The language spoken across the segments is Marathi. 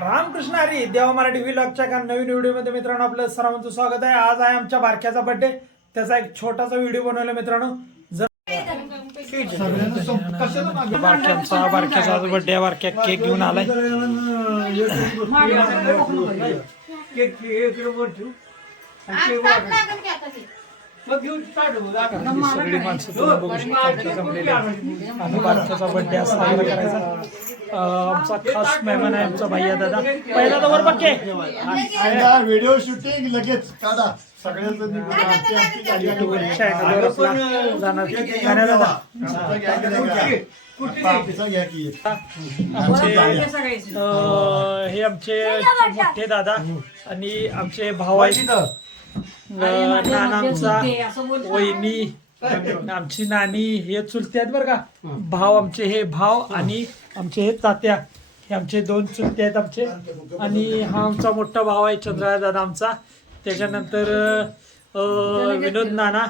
रामकृष्ण हरी देवा मराठी व्लॉगच्या एका नवीन व्हिडिओमध्ये मित्रांनो आपलं सर्वांचं स्वागत आहे. आज आहे आमच्या बारक्याचा बर्थडे त्याचा एक छोटासा व्हिडिओ बनवला मित्रांनो. जर बारक्यांचा बारक्याचा बर्थडे बारक्या केक घेऊन आलाय. सगळी माणसं बघू जमलेली. आणि बारक्याचा बर्थडे साजरा करायचा. आमचा खास मेहमान आहे आमचा भैया दादा. पहिला तर वर बघे आता व्हिडिओ शूटिंग लगेच. दादा हे आमचे मोठे दादा आणि आमचे भाऊ आहेत. अं, नाना आमचा वहिनी आमची नानी हे चुलते आहेत बरं का. भाव आमचे हे भाव आणि आमचे हे तात्या. हे आमचे दोन चुलते आहेत आमचे. आणि हा आमचा मोठा भाव आहे चंद्रा दादा आमचा. त्याच्यानंतर विनोद नाना.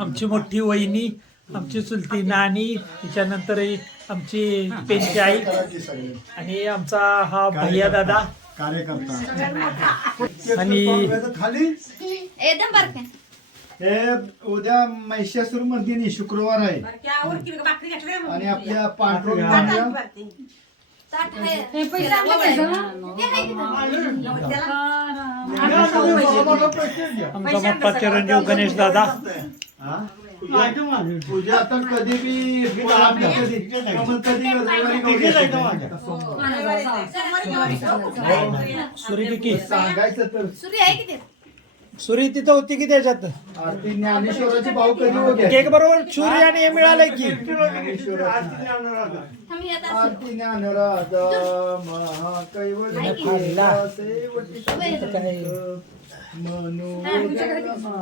आमची मोठी वहिनी आमची चुलती नानी. त्याच्यानंतर ही आमची पेनची आई. आणि आमचा हा भैया दादा. कार्यकर्ता. आणि खाली एकदम बारक्या हे उद्या महिषासूर मर्दिनी शुक्रवार आहे. आणि आपल्या पांढरून ताट आहे. आमचा चिरंजीव गणेश दादा. उद्या आता कधी बी आम्ही कधी कमल कधी रविवारी करू. सुरीपिकी सांगायचं तर. सूर्य आहे की ते? सुरी तिथं होती की त्याच्यात? आरती ज्ञानेश्वराचे भाऊ कधी होते? केक बरोबर छुरी आणि हे मिळालंय की?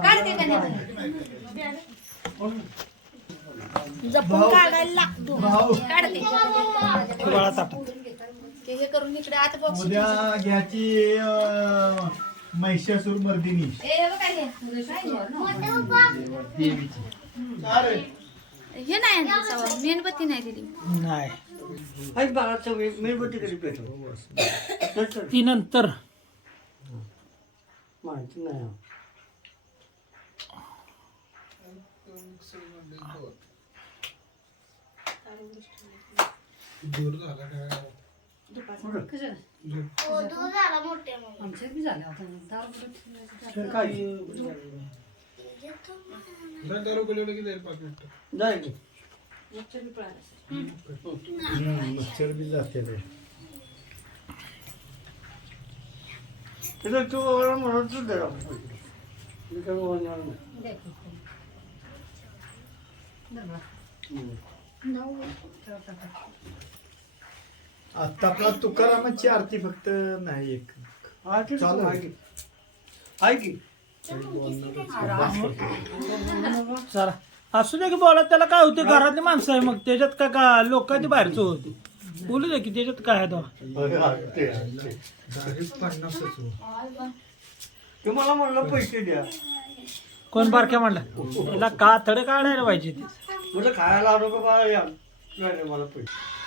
आरती जपून काढायला लागतो. काढते. बाळा ताटात हे करून इकडे आत बॉक्स उद्या घ्याची महिषासूर मर्दिनी हे देवीची हे नाही मेणबत्ती नाही दिली. नाही. बाळाचं मेणबत्ती पेटव ती नंतर. माहिती नाही. जाय की. मच्छर बी जाते ते. तिथं तू मला म्हणत तू दे राव. मी काय बोलणार नाही. आता आपला तुकारामाची आरती फक्त नाही एक. आहे. आहे. की. आहे की? चला. असू दे की बोला त्याला काय होते घरातली माणसं आहे मग. त्याच्यात काय का लोकांची बाहेरचं होते? बोलू दे की त्याच्यात काय आहे तेव्हा. ते- ते मला म्हणलं पैसे द्या. कोण बारक्या म्हणला? त्याला का थड काढायला पाहिजे ते? म्हटलं खायला आणू का बाळा या नाही नाही, मला पैसे.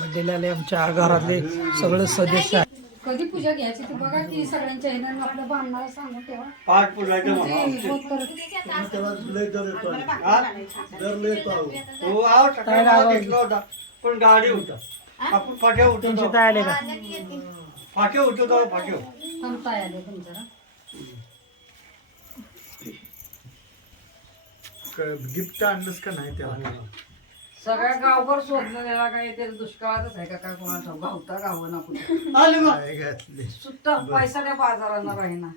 बड्डेला आमच्या घरातले सगळे सदस्य आहे. कधी पूजा घ्यायची ते बघा की सगळ्यांच्या आपलं बांधणार सांगून ठेवा. पाठ पुजायचं ते मला होत तर त्याला लय दर येतो आणि. हा? हो? होता. पण गाडी होता. आपण फाट्या उठवतो. काय आले का? फाट्या उठवतो फाट्या थांबता आले तुमच्या गिफ्ट आणलंस का नाही त्याला सगळ्या गावभर शोधलं त्याला काय ते दुष्काळातच आहे का काय कोणाचा? गावता गाव ना कुठे? आले मग. काय घातले? सुट्टा पैसा त्या बाजारांना राहीना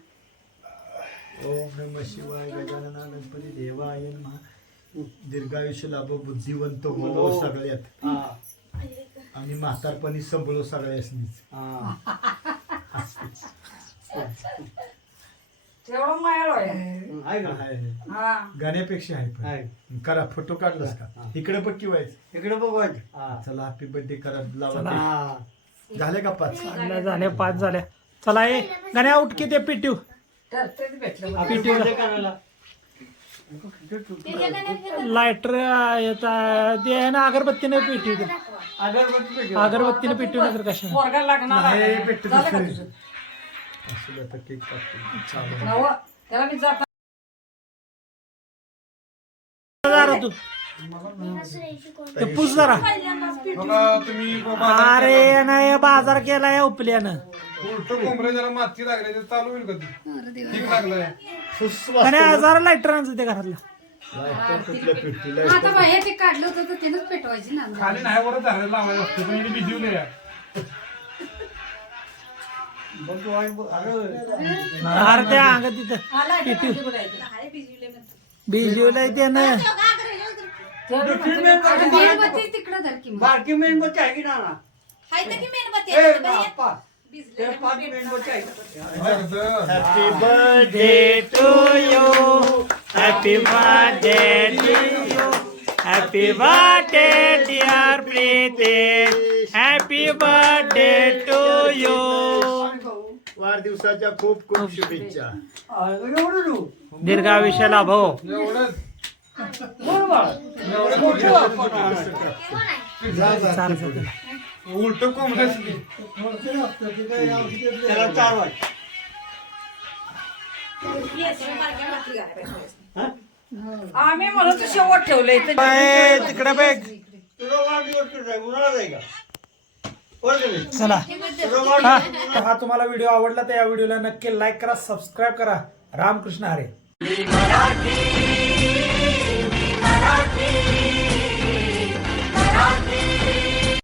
ओम नम शिवाय गजानना गणपती देवाय नमः. दीर्घायुष्य लाभ बुद्धिवंत हो. सगळ्यात. हा, आणि म्हातारपणी संभळो सगळ्यासनीच. हा. तेवढं मायाळ आहे आहे का? आहे. हा गाण्यापेक्षा आहे पण. करा फोटो काढलास का. इकडे पण किवायच इकडे बघवायचं हा. चला हॅपी बर्थडे करा लावा. हा. ते. झाले का पाच झाल्या पाच झाल्या चला ये गाण्या उठ की ते पिट्यू तर तेच भेटलं आपण पिटीला. बर्थडे करायला लायटर ते आहे ना अगरबत्तीने अगरबत्ती पेटव. अगरबत्तीने पेटवू नंतर कशा पोरगा लागणार आहे. झालं का तुझं? नवं. त्याला मी जाता जरा तू ते पूस जरा. अरे नाही बाजार केलाय उपल्यानं. उलट कोंबड्या जरा माती लागले ते चालू होईल कधी? ठीक लागलंय. आणि जरा लायटर आणचं ते घरातला आता बाहेर ते काढलं होतं तर त्यानंच पेटवायची ना. खाली नाही वर झालं लावायला पण भिजवलंय बघ तू आई बघ. अरे अरे त्या अंग तिथं भिजवलंय त्यानं मेणबत्ती तिकडं धर की मग. बारकी मेणबत्ती आहे की ना ना? हाय तर की मेणबत्ती ए, आहे तिथं बाहेर. बाप्पा. ते पाच मेणबत्ती आहे का? काय करतं? Happy birthday birthday to you. Happy birthday to you. Happy birthday, dear Preeti. Happy birthday to you. वाढदिवसाच्या खूप खूप शुभेच्छा. एवढं मोठं बाप्पा. उलट कोंबड्याच की. त्याला चार वाट. आम्ही म्हणतो शेवट ठेवलंय. तर तिकडे बघ. तुझा वाढदिवस? उन्हाळ्यात आहे का? चला. हा. हा तुम्हाला व्हिडिओ आवडला तर या व्हिडिओला नक्की लाईक करा सबस्क्राईब करा. रामकृष्ण हरे.